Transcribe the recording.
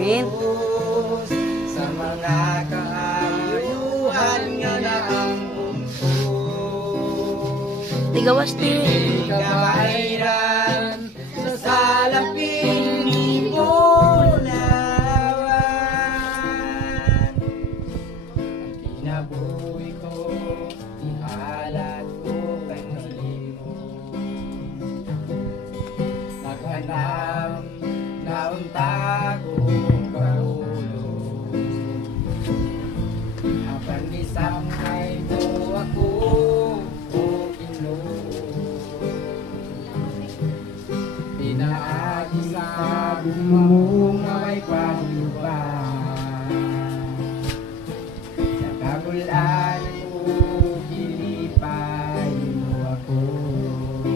Amen. Sa mga kaayuhan nga na ang puso. Tigawas din. Kabairan sa salapin ni Bulawan. Ang kinabuhi ko, ko kay Nalimo. Maghanap na aking sa